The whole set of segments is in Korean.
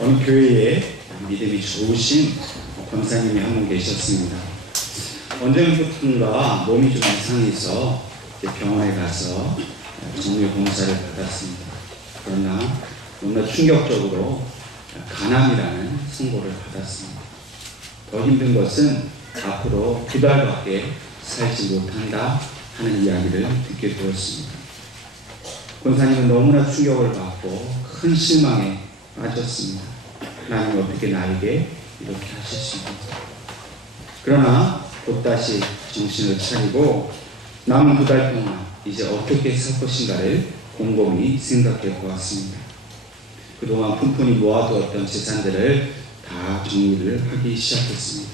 어느 교회에 믿음이 좋으신 권사님이 한 분 계셨습니다. 언제부턴가 몸이 좀 이상해서 병원에 가서 정밀 검사를 받았습니다. 그러나 너무나 충격적으로 간암이라는 선고를 받았습니다. 더 힘든 것은 앞으로 2달밖에 살지 못한다 하는 이야기를 듣게 되었습니다. 권사님은 너무나 충격을 받고 큰 실망에 빠졌습니다. 하나님 어떻게 나에게 이렇게 하실 수 있는지. 그러나 곧다시 정신을 차리고 남은 2달 동안 이제 어떻게 살 것인가를 곰곰이 생각해 보았습니다. 그동안 푼푼히 모아두었던 재산들을 다 정리를 하기 시작했습니다.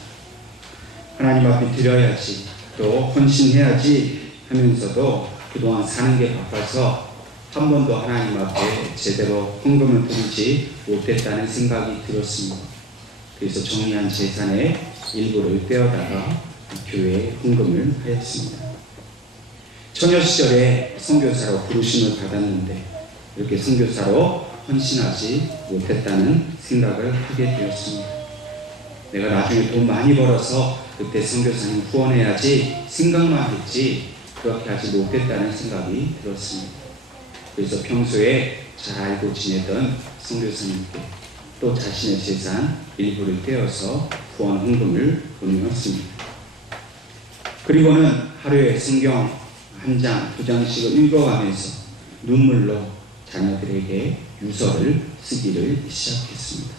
하나님 앞에 드려야지, 또 헌신해야지 하면서도 그동안 사는 게 바빠서 한 번도 하나님 앞에 제대로 헌금을 드리지 못했다는 생각이 들었습니다. 그래서 정리한 재산의 일부를 떼어다가 교회에 헌금을 하였습니다. 처녀 시절에 선교사로 부르심을 받았는데 이렇게 선교사로 헌신하지 못했다는 생각을 하게 되었습니다. 내가 나중에 돈 많이 벌어서 그때 선교사님 후원해야지 생각만 했지 그렇게 하지 못했다는 생각이 들었습니다. 그래서 평소에 잘 알고 지내던 선교사님께 또 자신의 재산 일부를 떼어서 후원 헌금을 보내었습니다. 그리고는 하루에 성경 1장, 2장씩을 읽어가면서 눈물로 자녀들에게 유서를 쓰기를 시작했습니다.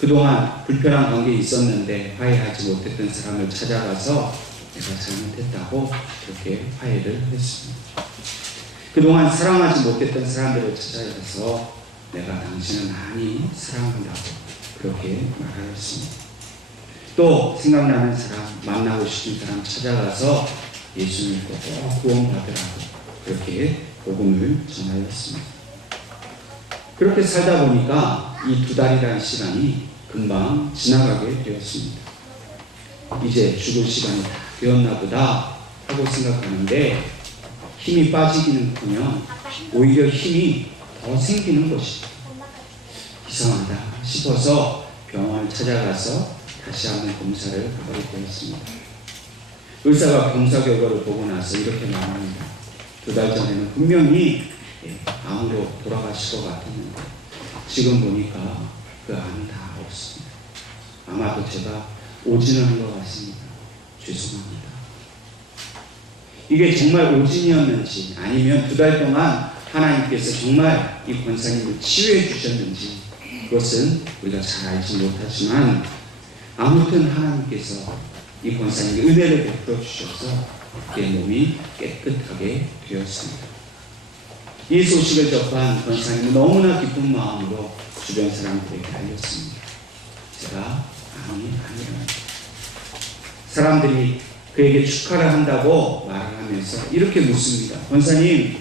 그동안 불편한 관계에 있었는데 화해하지 못했던 사람을 찾아가서 내가 잘못했다고 그렇게 화해를 했습니다. 그동안 사랑하지 못했던 사람들을 찾아가서 내가 당신을 많이 사랑한다고 그렇게 말하였습니다. 또 생각나는 사람, 만나고 싶은 사람 찾아가서 예수 믿고 꼭 구원받으라고 그렇게 복음을 전하였습니다. 그렇게 살다 보니까 이 2달이라는 시간이 금방 지나가게 되었습니다. 이제 죽을 시간이 다 되었나 보다 하고 생각하는데 힘이 빠지기는커녕 오히려 힘이 더 생기는 것입니다. 이상하다 싶어서 병원을 찾아가서 다시 한번 검사를 하게 되었습니다. 의사가 검사 결과를 보고 나서 이렇게 말합니다. 2달 전에는 분명히 암으로 돌아가실 것 같았는데 지금 보니까 그 암이 다 없습니다. 아마도 제가 오진을 한 것 같습니다. 죄송합니다. 이게 정말 오진이었는지 아니면 2달 동안 하나님께서 정말 이 권사님을 치유해 주셨는지 그것은 우리가 잘 알지 못하지만 아무튼 하나님께서 이 권사님께 은혜를 베풀어 주셔서 그의 몸이 깨끗하게 되었습니다. 이 소식을 접한 권사님은 너무나 기쁜 마음으로 주변 사람들에게 알렸습니다. 제가 암이 아니라 사람들이 그에게 축하를 한다고 말을 하면서 이렇게 묻습니다. 권사님,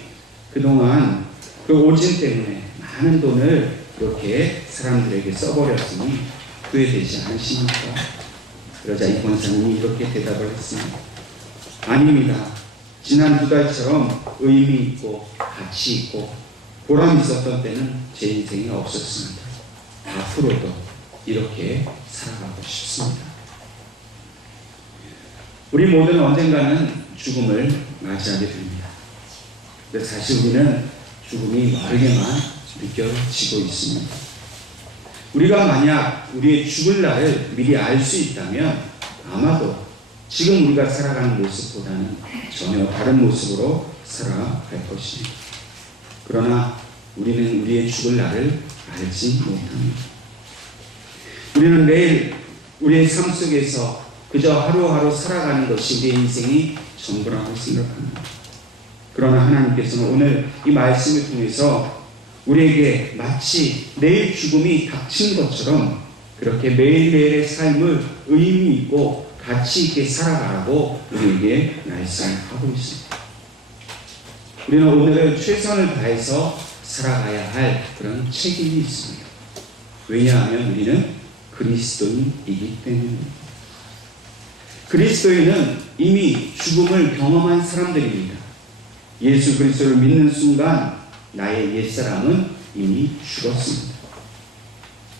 그동안 그 오진 때문에 많은 돈을 그렇게 사람들에게 써버렸으니 후회되지 않으십니까? 그러자 이 권사님이 이렇게 대답을 했습니다. 아닙니다. 지난 2달처럼 의미 있고 가치 있고 보람 있었던 때는 제 인생이 없었습니다. 앞으로도 이렇게 살아가고 싶습니다. 우리 모두는 언젠가는 죽음을 맞이하게 됩니다. 근데 사실 우리는 죽음이 빠르게만 느껴지고 있습니다. 우리가 만약 우리의 죽을 날을 미리 알 수 있다면 아마도 지금 우리가 살아가는 모습보다는 전혀 다른 모습으로 살아갈 것입니다. 그러나 우리는 우리의 죽을 날을 알지 못합니다. 우리는 매일 우리의 삶 속에서 그저 하루하루 살아가는 것이 우리의 인생이 전부라고 생각합니다. 그러나 하나님께서는 오늘 이 말씀을 통해서 우리에게 마치 내일 죽음이 닥친 것처럼 그렇게 매일매일의 삶을 의미 있고 가치 있게 살아가라고 우리에게 말씀하고 있습니다. 우리는 오늘은 최선을 다해서 살아가야 할 그런 책임이 있습니다. 왜냐하면 우리는 그리스도인이기 때문입니다. 그리스도인은 이미 죽음을 경험한 사람들입니다. 예수 그리스도를 믿는 순간 나의 옛사람은 이미 죽었습니다.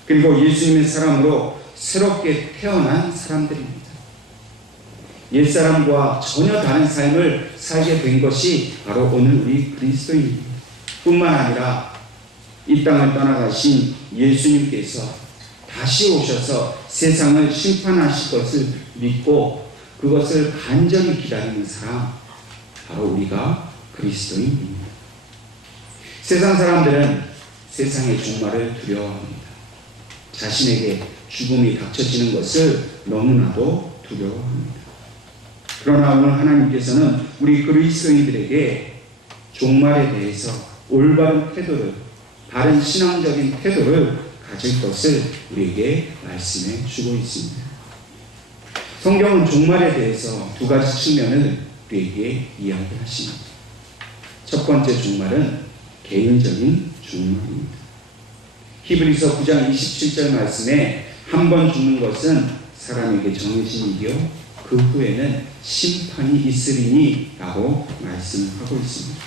그리고 예수님의 사람으로 새롭게 태어난 사람들입니다. 옛사람과 전혀 다른 삶을 살게 된 것이 바로 오늘 우리 그리스도인입니다. 뿐만 아니라 이 땅을 떠나가신 예수님께서 다시 오셔서 세상을 심판하실 것을 믿고 그것을 간절히 기다리는 사람, 바로 우리가 그리스도인입니다. 세상 사람들은 세상의 종말을 두려워합니다. 자신에게 죽음이 닥쳐지는 것을 너무나도 두려워합니다. 그러나 오늘 하나님께서는 우리 그리스도인들에게 종말에 대해서 올바른 태도를, 바른 신앙적인 태도를 가질 것을 우리에게 말씀해 주고 있습니다. 성경은 종말에 대해서 두 가지 측면을 우리에게 이야기하십니다. 첫 번째 종말은 개인적인 종말입니다. 히브리서 9장 27절 말씀에 한 번 죽는 것은 사람에게 정해진 일이요 그 후에는 심판이 있으리니 라고 말씀하고 있습니다.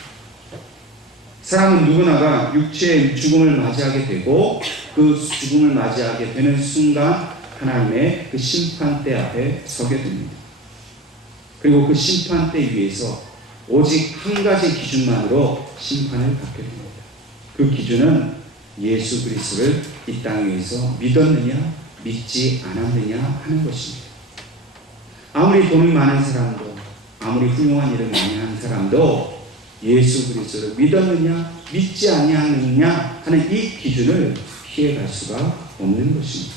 사람은 누구나가 육체의 죽음을 맞이하게 되고 그 죽음을 맞이하게 되는 순간 하나님의 그 심판대 앞에 서게 됩니다. 그리고 그 심판대 위에서 오직 한 가지 기준만으로 심판을 받게 됩니다. 그 기준은 예수 그리스도를 이 땅에 위해서 믿었느냐 믿지 않았느냐 하는 것입니다. 아무리 돈이 많은 사람도, 아무리 훌륭한 일을 많이 하는 사람도 예수 그리스도를 믿었느냐 믿지 아니하느냐 하는 이 기준을 피해갈 수가 없는 것입니다.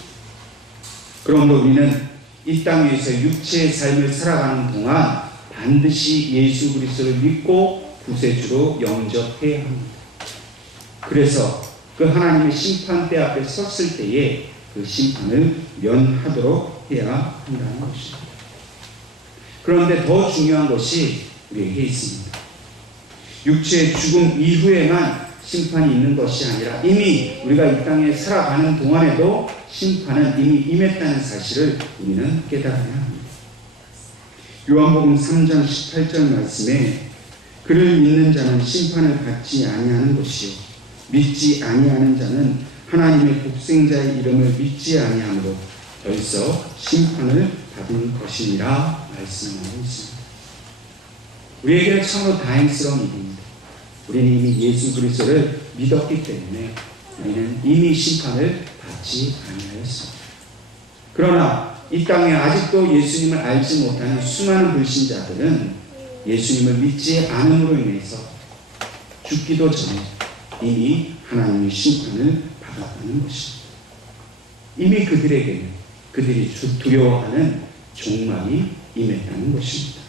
그러므로 우리는 이 땅 위에서 육체의 삶을 살아가는 동안 반드시 예수 그리스도를 믿고 구세주로 영접해야 합니다. 그래서 그 하나님의 심판대 앞에 섰을 때에 그 심판을 면하도록 해야 한다는 것입니다. 그런데 더 중요한 것이 우리에게 있습니다. 육체의 죽음 이후에만 심판이 있는 것이 아니라 이미 우리가 이 땅에 살아가는 동안에도 심판은 이미 임했다는 사실을 우리는 깨달아야 합니다. 요한복음 3장 18절 말씀에 그를 믿는 자는 심판을 받지 아니하는 것이요 믿지 아니하는 자는 하나님의 독생자의 이름을 믿지 아니하므로 벌써 심판을 받은 것이니라 말씀하고 있습니다. 우리에게는 참으로 다행스러운 일입니다. 우리는 이미 예수 그리스도를 믿었기 때문에 우리는 이미 심판을 받지 아니하였습니다. 그러나 이 땅에 아직도 예수님을 알지 못하는 수많은 불신자들은 예수님을 믿지 않음으로 인해서 죽기도 전에 이미 하나님의 심판을 받았다는 것입니다. 이미 그들에게는 그들이 두려워하는 종말이 임했다는 것입니다.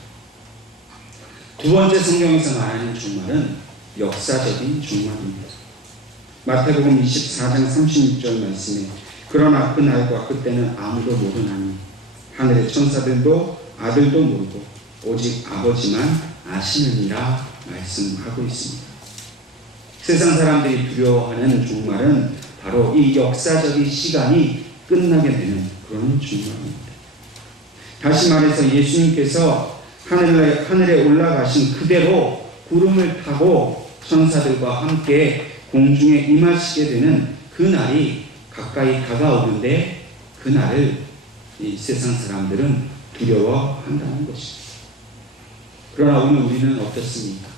두 번째 성경에서 말하는 종말은 역사적인 종말입니다. 마태복음 24장 36절 말씀에 그러나 그날과 그때는 아무도 모르나니 하늘의 천사들도 아들도 모르고 오직 아버지만 아시느니라 말씀하고 있습니다. 세상 사람들이 두려워하는 종말은 바로 이 역사적인 시간이 끝나게 되는 그런 종말입니다. 다시 말해서 예수님께서 하늘에 올라가신 그대로 구름을 타고 천사들과 함께 공중에 임하시게 되는 그 날이 가까이 다가오는데 그 날을 이 세상 사람들은 두려워한다는 것입니다. 그러나 오늘 우리는 어떻습니까?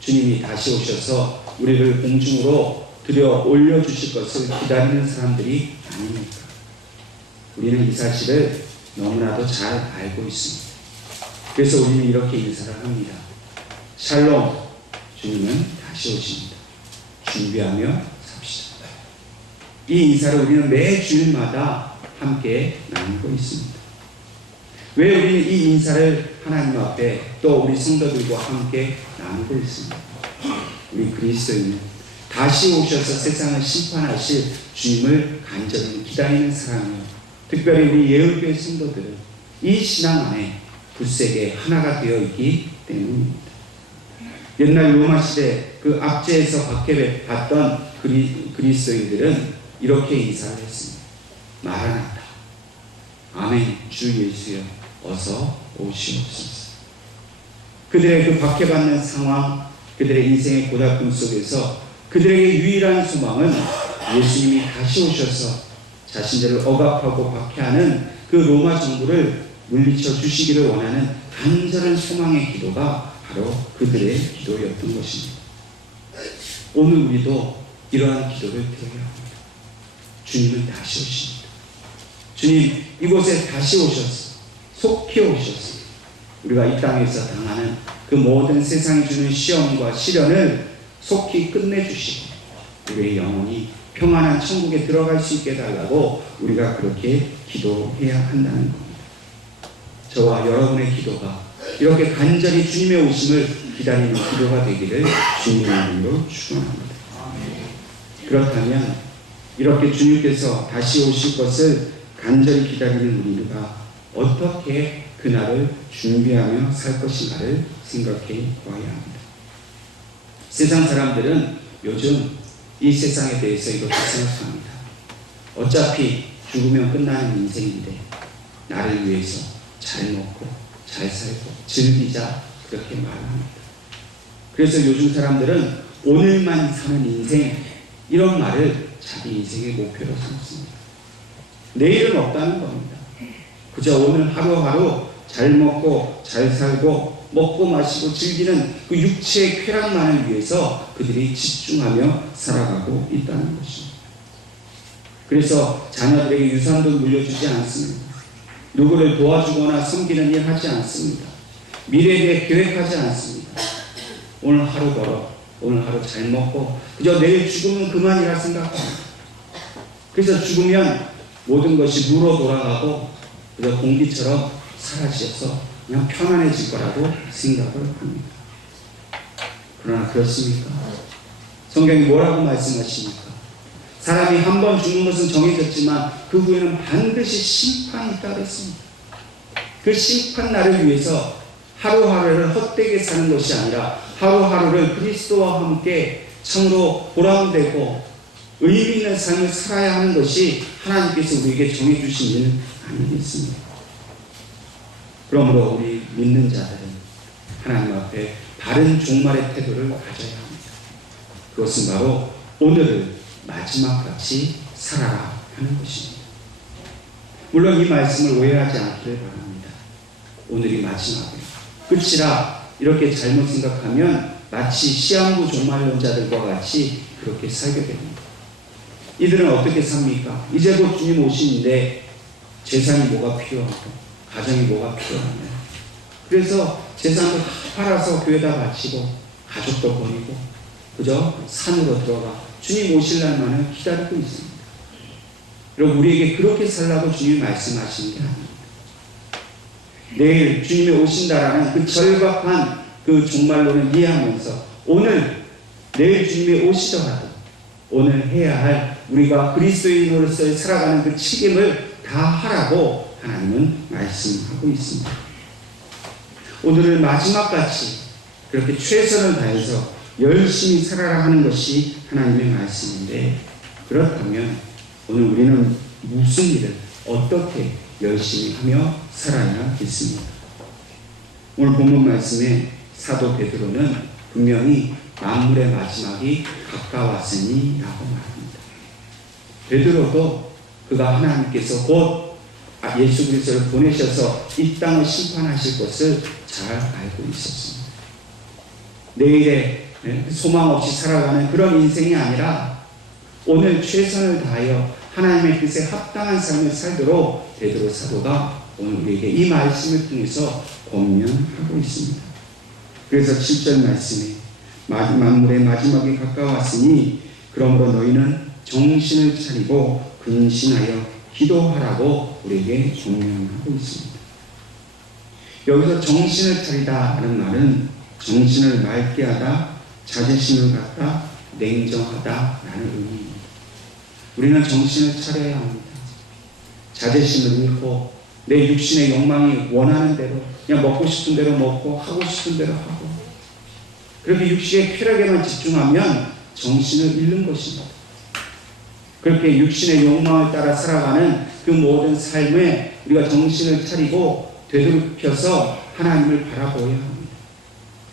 주님이 다시 오셔서 우리를 공중으로 들여 올려주실 것을 기다리는 사람들이 아닙니까? 우리는 이 사실을 너무나도 잘 알고 있습니다. 그래서 우리는 이렇게 인사를 합니다. 샬롬, 주님은 다시 오십니다. 준비하며 삽시다. 이 인사를 우리는 매 주일마다 함께 나누고 있습니다. 왜 우리는 이 인사를 하나님 앞에 또 우리 성도들과 함께 나누고 있습니다? 우리 그리스도인은 다시 오셔서 세상을 심판하실 주님을 간절히 기다리는 사람이요. 특별히 우리 예언교회 성도들은 이 신앙 안에 굳세게 하나가 되어 있기 때문입니다. 옛날 로마 시대 그 압제에서 박해받던 그리스도인들은 이렇게 인사를 했습니다. 마라나타, 아멘, 주 예수여 어서 오시옵소서. 그들의 그 박해받는 상황, 그들의 인생의 고달픔 속에서 그들에게 유일한 소망은 예수님이 다시 오셔서 자신들을 억압하고 박해하는 그 로마 정부를 물리쳐 주시기를 원하는 간절한 소망의 기도가 바로 그들의 기도였던 것입니다. 오늘 우리도 이러한 기도를 드려야 합니다. 주님은 다시 오십니다. 주님 이곳에 다시 오셔서 속히 오셔서 우리가 이 땅에서 당하는 그 모든 세상이 주는 시험과 시련을 속히 끝내주시고 우리의 영혼이 평안한 천국에 들어갈 수 있게 해달라고 우리가 그렇게 기도해야 한다는 겁니다. 저와 여러분의 기도가 이렇게 간절히 주님의 오심을 기다리는 기도가 되기를 주님의 이름으로 축원합니다. 그렇다면 이렇게 주님께서 다시 오실 것을 간절히 기다리는 우리가 어떻게 그날을 준비하며 살 것인가를 생각해 보아야 합니다. 세상 사람들은 요즘 이 세상에 대해서 이렇게 생각합니다. 어차피 죽으면 끝나는 인생인데 나를 위해서 잘 먹고 잘 살고 즐기자 그렇게 말합니다. 그래서 요즘 사람들은 오늘만 사는 인생 이런 말을 자기 인생의 목표로 삼습니다. 내일은 없다는 겁니다. 그저 오늘 하루하루 잘 먹고 잘 살고 먹고 마시고 즐기는 그 육체의 쾌락만을 위해서 그들이 집중하며 살아가고 있다는 것입니다. 그래서 자녀들에게 유산도 물려주지 않습니다. 누구를 도와주거나 섬기는 일 하지 않습니다. 미래에 대해 계획하지 않습니다. 오늘 하루 벌어 오늘 하루 잘 먹고 그저 내일 죽으면 그만이라 생각합니다. 그래서 죽으면 모든 것이 무로 돌아가고 그저 공기처럼 사라져서 그냥 편안해질 거라고 생각을 합니다. 그러나 그렇습니까? 성경이 뭐라고 말씀하십니까? 사람이 한 번 죽는 것은 정해졌지만 그 후에는 반드시 심판이 있다고 했습니다. 그 심판날을 위해서 하루하루를 헛되게 사는 것이 아니라 하루하루를 그리스도와 함께 참으로 보람되고 의미 있는 삶을 살아야 하는 것이 하나님께서 우리에게 정해주신 일 아니겠습니까? 그러므로 우리 믿는 자들은 하나님 앞에 바른 종말의 태도를 가져야 합니다. 그것은 바로 오늘을 마지막같이 살아라 하는 것입니다. 물론 이 말씀을 오해하지 않기를 바랍니다. 오늘이 마지막이에요. 끝이라 이렇게 잘못 생각하면 마치 시한부 종말론자들과 같이 그렇게 살게 됩니다. 이들은 어떻게 삽니까? 이제 곧 주님 오시는데 재산이 뭐가 필요하고 가정이 뭐가 필요하냐. 그래서 재산을 다 팔아서 교회다 바치고 가족도 버리고 그저 산으로 들어가 주님 오실 날만을 기다리고 있습니다. 여러분 우리에게 그렇게 살라고 주님이 말씀하시는 게 아닙니다. 내일 주님이 오신다라는 그 절박한 그 종말론을 이해하면서 오늘 내일 주님이 오시더라도 오늘 해야 할 우리가 그리스도인으로서 살아가는 그 책임을 다 하라고 하나님은 말씀하고 있습니다. 오늘을 마지막같이 그렇게 최선을 다해서 열심히 살아라 하는 것이 하나님의 말씀인데 그렇다면 오늘 우리는 무슨 일을 어떻게 열심히 하며 살아야겠습니까? 오늘 본문 말씀에 사도 베드로는 분명히 만물의 마지막이 가까웠으니 라고 말합니다. 베드로도 그가 하나님께서 곧 예수 그리스도를 보내셔서 이 땅을 심판하실 것을 잘 알고 있었습니다. 내일에 소망 없이 살아가는 그런 인생이 아니라 오늘 최선을 다하여 하나님의 뜻에 합당한 삶을 살도록 베드로 사도가 오늘 우리에게 이 말씀을 통해서 권면하고 있습니다. 그래서 7절 말씀에 만물의 마지막이 가까웠으니 그러므로 너희는 정신을 차리고 근신하여 기도하라고 우리에게 권면하고 있습니다. 여기서 정신을 차리다 하는 말은 정신을 맑게 하다, 자존심을 갖다, 냉정하다 라는 의미입니다. 우리는 정신을 차려야 합니다. 자존심을 잃고 내 육신의 욕망이 원하는 대로 그냥 먹고 싶은 대로 먹고 하고 싶은 대로 하고 그렇게 육신의 쾌락에만 집중하면 정신을 잃는 것입니다. 그렇게 육신의 욕망을 따라 살아가는 그 모든 삶에 우리가 정신을 차리고 되돌이켜서 하나님을 바라보아야 합니다.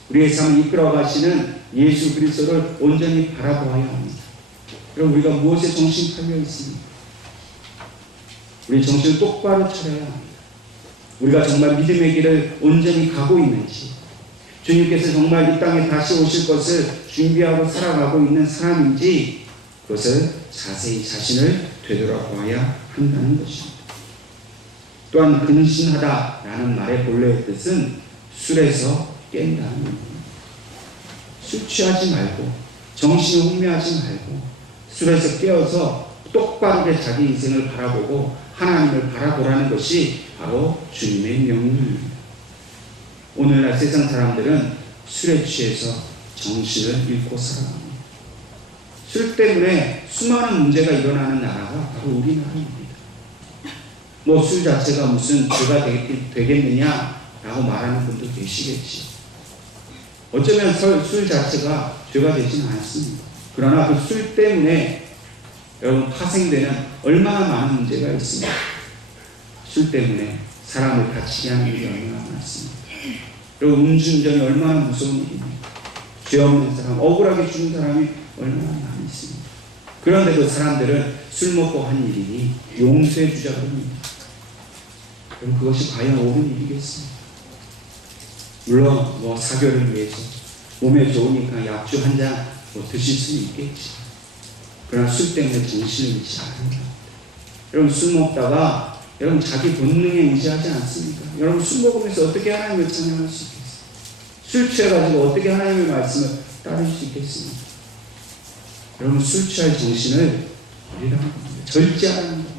우리의 삶을 이끌어 가시는 예수 그리스도를 온전히 바라보아야 합니다. 그럼 우리가 무엇에 정신 팔려 있습니까? 우리 정신을 똑바로 차려야 합니다. 우리가 정말 믿음의 길을 온전히 가고 있는지, 주님께서 정말 이 땅에 다시 오실 것을 준비하고 살아가고 있는 사람인지, 그것을 자세히 자신을 되돌아보아야 한다는 것입니다. 또한 근신하다라는 말의 본래의 뜻은 술에서 깬다는 겁니다. 술 취하지 말고 정신을 혼미하지 말고 술에서 깨어서 똑바르게 자기 인생을 바라보고 하나님을 바라보라는 것이 바로 주님의 명령입니다. 오늘날 세상 사람들은 술에 취해서 정신을 잃고 살아갑니다. 술 때문에 수많은 문제가 일어나는 나라가 바로 우리나라입니다. 뭐 술 자체가 무슨 죄가 되겠느냐라고 말하는 분도 계시겠지. 어쩌면 술 자체가 죄가 되지는 않습니다. 그러나 그 술 때문에 여러분 파생되는 얼마나 많은 문제가 있습니다. 술 때문에 사람을 다치게 하는 일이 얼마나 많습니다. 여러분 음주운전이 얼마나 무서운 일입니까? 죄 없는 사람, 억울하게 죽은 사람이 얼마나 많이 있습니다. 그런데도 사람들은 술 먹고 한 일이니 용서해 주자고 합니다. 그럼 그것이 과연 옳은 일이겠습니까? 물론 뭐 사교를 위해서 몸에 좋으니까 약주 한 잔 드실 수는 있겠지. 그러나 술 때문에 정신을 잃지 않는다. 여러분 술 먹다가 여러분 자기 본능에 의지하지 않습니까? 여러분 술 먹으면서 어떻게 하나님을 찬양할 수 있겠어요? 술 취해가지고 어떻게 하나님의 말씀을 따를 수 있겠습니까? 여러분 술 취할 정신을 버리라는 겁니다. 절제하라는 겁니다.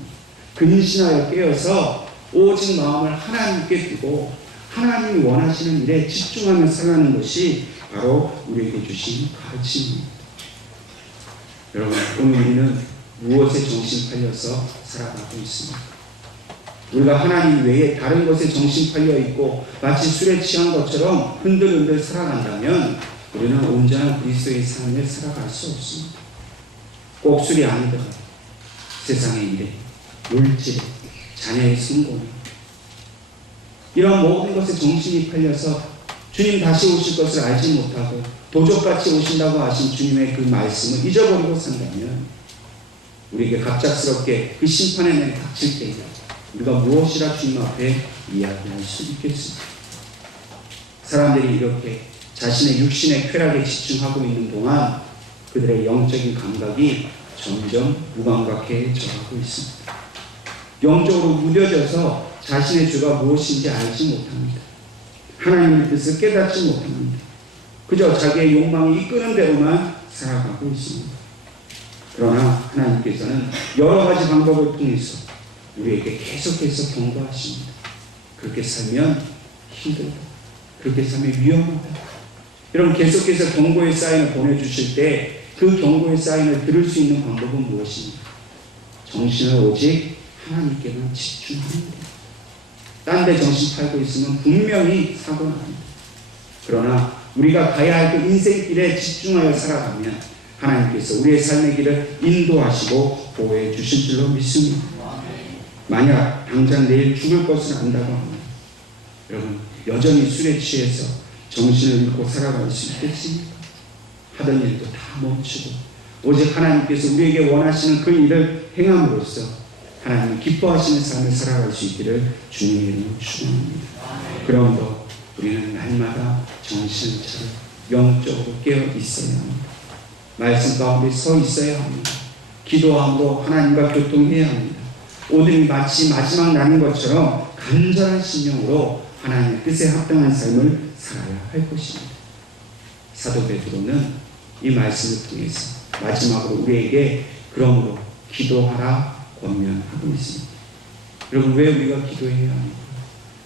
근신하여 깨어서 오직 마음을 하나님께 두고 하나님이 원하시는 일에 집중하며 살아가는 것이 바로 우리에게 주신 가르침입니다. 여러분 오늘 우리는 무엇에 정신 팔려서 살아가고 있습니까? 우리가 하나님 외에 다른 것에 정신 팔려 있고 마치 술에 취한 것처럼 흔들흔들 살아간다면 우리는 온전한 그리스도의 삶을 살아갈 수 없습니다. 꼭 술이 아니더라도 세상의 일에, 물질에, 자녀의 성공에 이런 모든 것에 정신이 팔려서 주님 다시 오실 것을 알지 못하고 도적같이 오신다고 하신 주님의 그 말씀을 잊어버리고 산다면 우리에게 갑작스럽게 그 심판의 날이 닥칠 때에 우리가 무엇이라 주님 앞에 이야기할 수 있겠습니까? 사람들이 이렇게 자신의 육신의 쾌락에 집중하고 있는 동안 그들의 영적인 감각이 점점 무감각해져가고 있습니다. 영적으로 무뎌져서 자신의 죄가 무엇인지 알지 못합니다. 하나님의 뜻을 깨닫지 못합니다. 그저 자기의 욕망이 이끄는 대로만 살아가고 있습니다. 그러나 하나님께서는 여러 가지 방법을 통해서 우리에게 계속해서 경고하십니다. 그렇게 살면 힘들다. 그렇게 살면 위험하다. 여러분 계속해서 경고의 사인을 보내주실 때 그 경고의 사인을 들을 수 있는 방법은 무엇입니까? 정신을 오직 하나님께만 집중하는 것. 딴 데 정신 팔고 있으면 분명히 사고 납니다. 그러나 우리가 가야 할 그 인생길에 집중하여 살아가면 하나님께서 우리의 삶의 길을 인도하시고 보호해 주실 줄로 믿습니다. 만약 당장 내일 죽을 것을 안다고 하면 여러분 여전히 술에 취해서 정신을 잃고 살아갈 수 있겠습니까? 하던 일도 다 멈추고 오직 하나님께서 우리에게 원하시는 그 일을 행함으로써 하나님이 기뻐하시는 삶을 살아갈 수 있기를 주님의 이름으로 축원합니다. 그러므로 우리는 날마다 정신을 차려 영적으로 깨어 있어야 합니다. 말씀 가운데 서 있어야 합니다. 기도함으로 하나님과 교통해야 합니다. 오늘이 마치 마지막 날인 것처럼 간절한 심령으로 하나님의 뜻에 합당한 삶을 살아야 할 것입니다. 사도 베드로는 이 말씀을 통해서 마지막으로 우리에게 그러므로 기도하라 권면하고 있습니다. 여러분 왜 우리가 기도해야 합니까?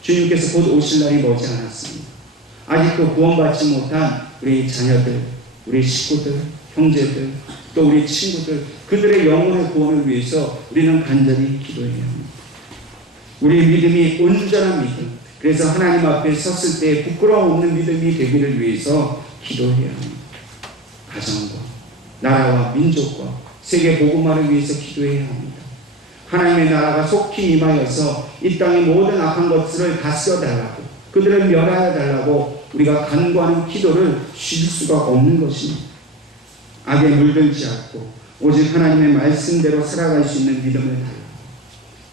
주님께서 곧 오실 날이 머지 않았습니다. 아직도 구원받지 못한 우리 자녀들, 우리 식구들, 형제들, 또 우리 친구들, 그들의 영혼의 구원을 위해서 우리는 간절히 기도해야 합니다. 우리의 믿음이 온전한 믿음, 그래서 하나님 앞에 섰을 때 부끄러움 없는 믿음이 되기를 위해서 기도해야 합니다. 가정과 나라와 민족과 세계 복음화를 위해서 기도해야 합니다. 하나님의 나라가 속히 임하여서 이 땅의 모든 악한 것들을 다스려 달라고, 그들을 멸하여 달라고 우리가 간구하는 기도를 쉴 수가 없는 것입니다. 악에 물들지 않고 오직 하나님의 말씀대로 살아갈 수 있는 믿음을 달라고,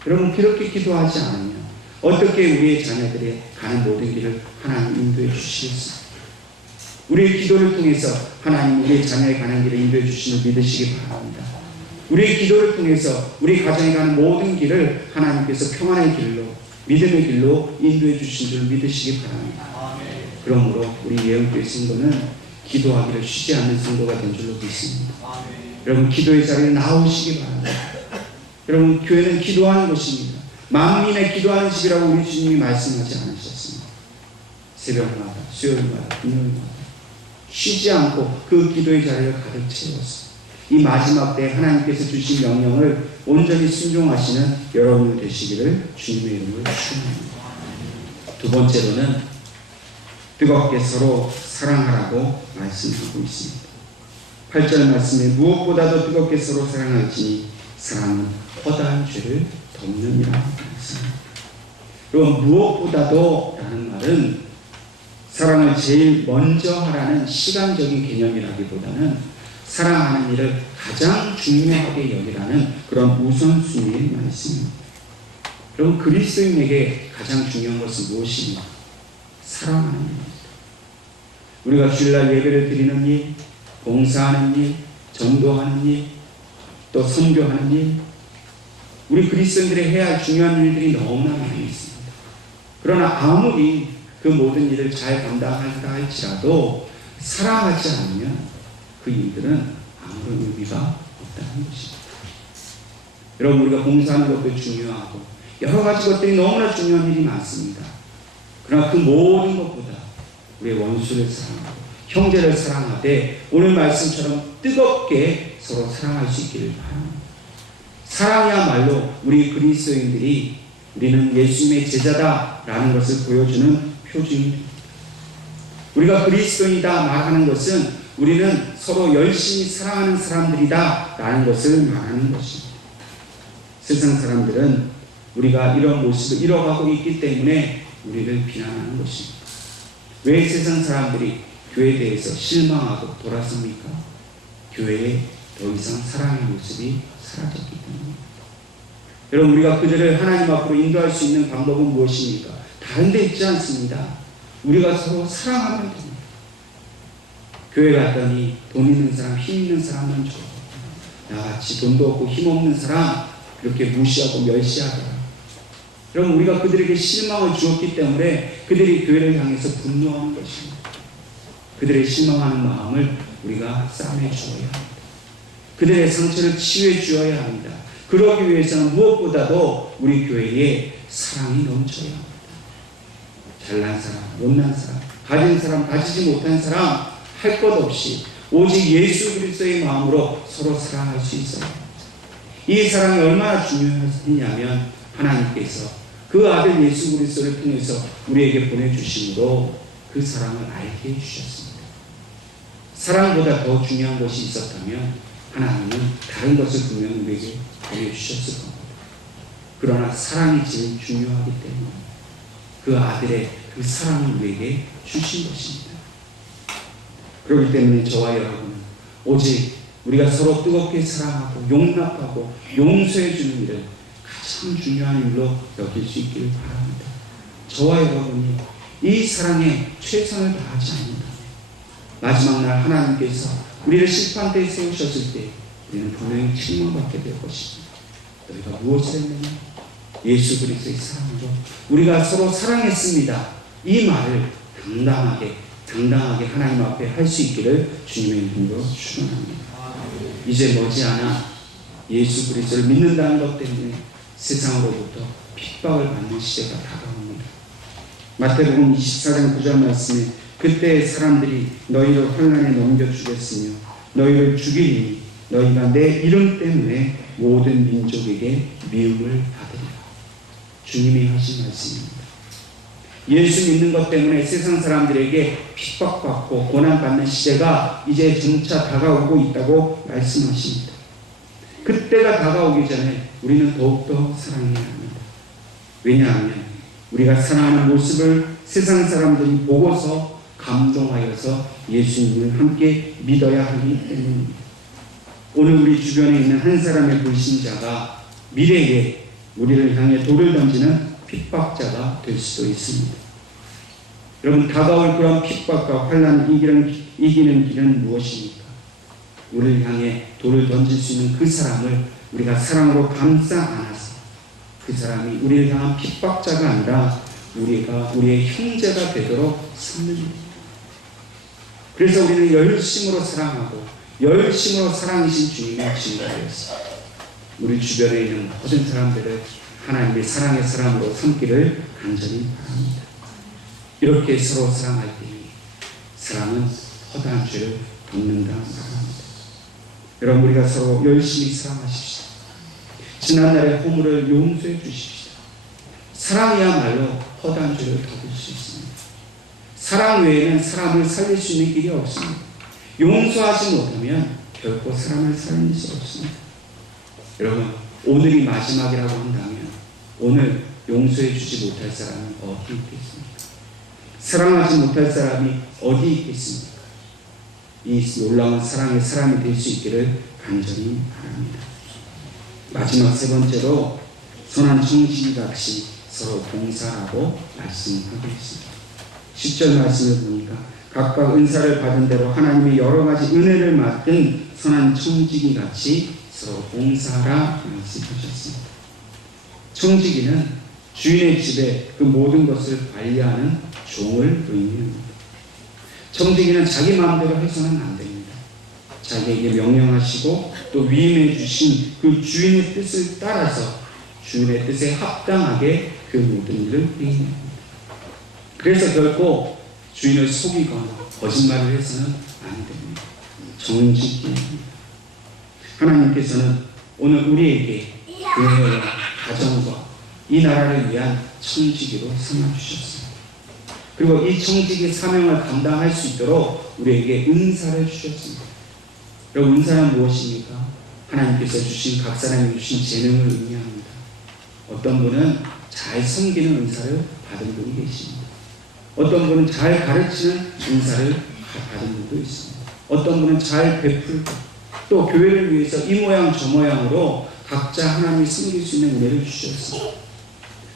여러분, 그렇게 기도하지 않으면 어떻게 우리의 자녀들의 가는 모든 길을 하나님 인도해 주시겠습니까? 우리의 기도를 통해서 하나님 우리의 자녀의 가는 길을 인도해 주시는 믿으시기 바랍니다. 우리의 기도를 통해서 우리 가정에 가는 모든 길을 하나님께서 평안의 길로, 믿음의 길로 인도해 주신 줄 믿으시기 바랍니다. 그러므로 우리 예언교회 성도는 기도하기를 쉬지 않는 성도가 된 줄로 믿습니다. 여러분, 기도의 자리에 나오시기 바랍니다. 여러분, 교회는 기도하는 곳입니다. 만민의 기도하는 집이라고 우리 주님이 말씀하지 않으셨습니다. 새벽마다, 수요일마다, 금요일마다 쉬지 않고 그 기도의 자리를 가득 채워서 이 마지막 때 하나님께서 주신 명령을 온전히 순종하시는 여러분 되시기를 주님의 이름으로 축원합니다. 두 번째로는 뜨겁게 서로 사랑하라고 말씀하고 있습니다. 8절 말씀에 무엇보다도 뜨겁게 서로 사랑할지니 사랑은 허다한 죄를 덮느니라 말씀합니다. 그럼 무엇보다도 라는 말은 사랑을 제일 먼저 하라는 시간적인 개념이라기보다는 사랑하는 일을 가장 중요하게 여기라는 그런 우선순위의 말씀입니다. 여러분, 그리스도인에게 가장 중요한 것은 무엇입니까? 사랑하는 일입니다. 우리가 주일날 예배를 드리는 일, 봉사하는 일, 전도하는 일, 또 선교하는 일, 우리 그리스도인들이 해야 할 중요한 일들이 너무나 많이 있습니다. 그러나 아무리 그 모든 일을 잘 감당한다 할지라도 사랑하지 않으면 그 일들은 아무런 의미가 없다는 것입니다. 여러분, 우리가 봉사하는 것도 중요하고 여러 가지 것들이 너무나 중요한 일이 많습니다. 그러나 그 모든 것보다 우리의 원수를 사랑하고 형제를 사랑하되 오늘 말씀처럼 뜨겁게 서로 사랑할 수 있기를 바랍니다. 사랑이야말로 우리 그리스도인들이 우리는 예수님의 제자다라는 것을 보여주는 표준입니다. 우리가 그리스도인이다 말하는 것은 우리는 서로 열심히 사랑하는 사람들이다 라는 것을 말하는 것입니다. 세상 사람들은 우리가 이런 모습을 잃어가고 있기 때문에 우리를 비난하는 것입니다. 왜 세상 사람들이 교회에 대해서 실망하고 돌아섭니까? 교회에 더 이상 사랑의 모습이 사라졌기 때문입니다. 여러분, 우리가 그들을 하나님 앞으로 인도할 수 있는 방법은 무엇입니까? 다른 데 있지 않습니다. 우리가 서로 사랑하면 됩니다. 교회 갔더니 돈 있는 사람, 힘 있는 사람만 좋아. 나같이 돈도 없고 힘 없는 사람 그렇게 무시하고 멸시하더라. 여러분, 우리가 그들에게 실망을 주었기 때문에 그들이 교회를 향해서 분노하는 것입니다. 그들의 실망하는 마음을 우리가 싸매 주어야 합니다. 그들의 상처를 치유해 주어야 합니다. 그러기 위해서는 무엇보다도 우리 교회에 사랑이 넘쳐야 합니다. 잘난 사람, 못난 사람, 가진 사람, 가지지 못한 사람 할 것 없이 오직 예수 그리스도의 마음으로 서로 사랑할 수 있어요. 이 사랑이 얼마나 중요하냐면 하나님께서 그 아들 예수 그리스도를 통해서 우리에게 보내주심으로 그 사랑을 알게 해주셨습니다. 사랑보다 더 중요한 것이 있었다면 하나님은 다른 것을 분명히 우리에게 보내주셨을 겁니다. 그러나 사랑이 제일 중요하기 때문에 그 아들의 그 사랑을 우리에게 주신 것입니다. 그렇기 때문에 저와 여러분은 오직 우리가 서로 뜨겁게 사랑하고 용납하고 용서해 주는 일을 가장 중요한 일로 여길 수 있기를 바랍니다. 저와 여러분이 이 사랑에 최선을 다하지 않는다. 마지막 날 하나님께서 우리를 심판대에 세우셨을 때 우리는 분명히 책망받게 될 것입니다. 너희가 무엇을 했느냐? 예수 그리스도의 사랑으로 우리가 서로 사랑했습니다. 이 말을 당당하게 하나님 앞에 할 수 있기를 주님의 이름으로 축원합니다. 이제 머지않아 예수 그리스도를 믿는다는 것 때문에 세상으로부터 핍박을 받는 시대가 다가옵니다. 마태복음 24장 9절 말씀에 그때 사람들이 너희를 환난에 넘겨주겠으며 너희를 죽이니 너희가 내 이름 때문에 모든 민족에게 미움을 받으리라. 주님이 하신 말씀입니다. 예수 믿는 것 때문에 세상 사람들에게 핍박받고 고난받는 시대가 이제 점차 다가오고 있다고 말씀하십니다. 그때가 다가오기 전에 우리는 더욱더 사랑해야 합니다. 왜냐하면 우리가 사랑하는 모습을 세상 사람들이 보고서 감동하여서 예수님을 함께 믿어야 하기 때문입니다. 오늘 우리 주변에 있는 한 사람의 불신자가 미래에 우리를 향해 돌을 던지는 핍박자가 될 수도 있습니다. 여러분, 다가올 그런 핍박과 환난을 이기는 길은 무엇입니까? 우리를 향해 돌을 던질 수 있는 그 사람을 우리가 사랑으로 감싸 안아서 그 사람이 우리를 향한 핍박자가 아니라 우리의 형제가 되도록 삼는 것. 그래서 우리는 열심으로 사랑하고 열심으로 사랑이신 주님을 증거하였습니다. 우리 주변에 있는 모든 사람들을 하나님의 사랑의 사람으로 삼기를 간절히 바랍니다. 이렇게 서로 사랑할 때에 사랑은 허다한 죄를 덮는다 말합니다. 여러분, 우리가 서로 열심히 사랑하십시오. 지난날의 허물을 용서해 주십시오. 사랑이야말로 허다한 죄를 덮을 수 있습니다. 사랑 외에는 사람을 살릴 수 있는 길이 없습니다. 용서하지 못하면 결코 사람을 살릴 수 없습니다. 여러분, 오늘이 마지막이라고 한다면 오늘 용서해 주지 못할 사람이 어디 있겠습니까? 사랑하지 못할 사람이 어디 있겠습니까? 이 놀라운 사랑의 사람이 될 수 있기를 간절히 바랍니다. 마지막 세 번째로 선한 청지기같이 서로 봉사하고 말씀하고 있습니다. 10절 말씀을 보니까 각각 은사를 받은 대로 하나님의 여러 가지 은혜를 맡은 선한 청지기같이 서로 봉사하라 말씀하셨습니다. 청지기는 주인의 집에 그 모든 것을 관리하는 종을 의미합니다. 청지기는 자기 마음대로 해서는 안 됩니다. 자기에게 명령하시고 또 위임해 주신 그 주인의 뜻을 따라서 주인의 뜻에 합당하게 그 모든 일을 행합니다. 그래서 결코 주인을 속이거나 거짓말을 해서는 안 됩니다. 정직입니다. 하나님께서는 오늘 우리에게 교회와 가정과 이 나라를 위한 청지기로 삼아주셨습니다. 그리고 이 청지기 사명을 감당할 수 있도록 우리에게 은사를 주셨습니다. 여러분, 은사는 무엇입니까? 하나님께서 주신 각 사람이 주신 재능을 의미합니다. 어떤 분은 잘 섬기는 은사를 받은 분이 계십니다. 어떤 분은 잘 가르치는 은사를 받은 분도 있습니다. 어떤 분은 잘 베풀고 또 교회를 위해서 이 모양 저 모양으로 각자 하나님이 섬길 수 있는 은혜를 주셨습니다.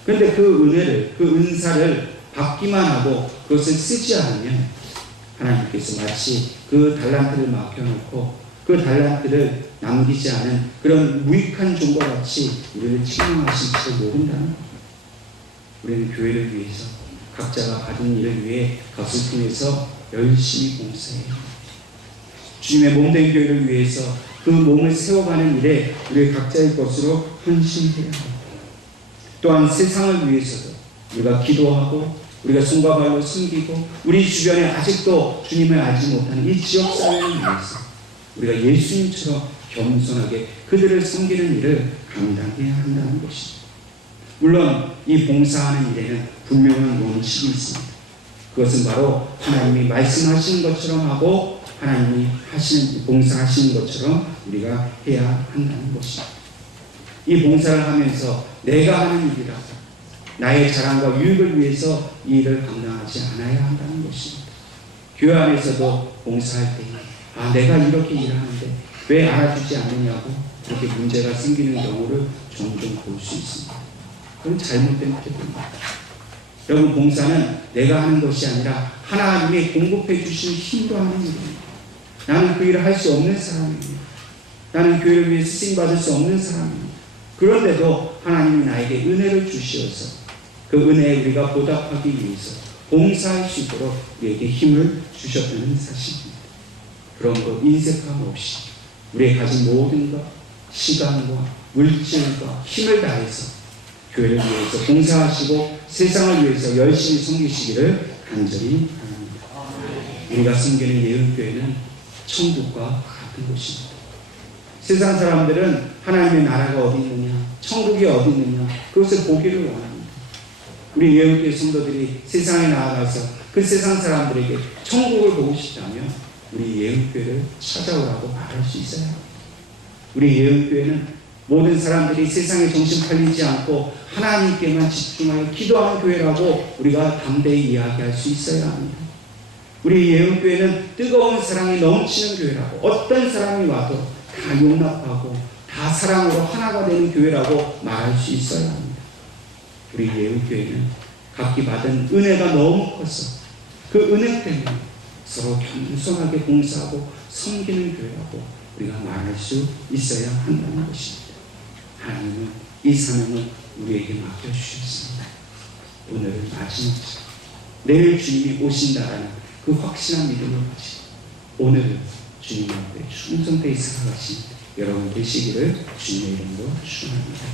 그런데 그 은혜를, 그 은사를 받기만 하고 그것을 쓰지 않으면 하나님께서 마치 그 달란트를 맡겨놓고 그 달란트를 남기지 않은 그런 무익한 종과 같이 우리를 책망하실지 모른다는 것. 우리는 교회를 위해서 각자가 받은 일을 위해 그것을 통해서 열심히 봉사해요. 주님의 몸된 교회를 위해서 그 몸을 세워가는 일에 우리 각자의 것으로 헌신해야 합니다. 또한 세상을 위해서도 우리가 기도하고 우리가 손과 발로 숨기고 우리 주변에 아직도 주님을 알지 못하는 이 지역사회를 위해서 우리가 예수님처럼 겸손하게 그들을 섬기는 일을 감당해야 한다는 것입니다. 물론 이 봉사하는 일에는 분명한 원칙이 있습니다. 그것은 바로 하나님이 말씀하시는 것처럼 하고 하나님이 봉사하시는 것처럼 우리가 해야 한다는 것입니다. 이 봉사를 하면서 내가 하는 일이라고 나의 자랑과 유익을 위해서 이 일을 감당하지 않아야 한다는 것입니다. 교회 안에서도 봉사할 때 내가 이렇게 일하는데 왜 알아주지 않느냐고 이렇게 문제가 생기는 경우를 종종 볼 수 있습니다. 그건 잘못된 태도입니다. 여러분, 봉사는 내가 하는 것이 아니라 하나님이 공급해 주신 힘으로 하는 일입니다. 나는 그 일을 할 수 없는 사람입니다. 나는 교회를 위해 쓰임받을 수 없는 사람입니다. 그런데도 하나님이 나에게 은혜를 주시어서 그 은혜에 우리가 보답하기 위해서 봉사할 수 있도록 우리에게 힘을 주셨다는 사실입니다. 그런 것 인색함 없이 우리의 가진 모든 것, 시간과 물질과 힘을 다해서 교회를 위해서 봉사하시고 세상을 위해서 열심히 섬기시기를 간절히 바랍니다. 우리가 섬기는 예은교회는 천국과 같은 곳입니다. 세상 사람들은 하나님의 나라가 어디 있느냐, 천국이 어디 있느냐, 그것을 보기를 원합니다. 우리 예은교회 성도들이 세상에 나아가서 그 세상 사람들에게 천국을 보고 싶다면 우리 예은교회를 찾아오라고 말할 수 있어야 합니다. 우리 예은교회는 모든 사람들이 세상에 정신 팔리지 않고 하나님께만 집중하여 기도하는 교회라고 우리가 담대히 이야기할 수 있어야 합니다. 우리 예은교회는 뜨거운 사랑이 넘치는 교회라고 어떤 사람이 와도 다 용납하고 다 다 사랑으로 하나가 되는 교회라고 말할 수 있어야 합니다. 우리 예우교회는 각기 받은 은혜가 너무 커서 그 은혜 때문에 서로 겸손하게 봉사하고 섬기는 교회라고 우리가 말할 수 있어야 한다는 것입니다. 하나님은 이 사명을 우리에게 맡겨주셨습니다. 오늘은 마지막이죠. 내일 주님이 오신다라는 그 확신한 믿음을 가지고 오늘은 주님 앞에 충성되이 살아가신 여러분 되시기를 주님의 이름으로 축원합니다.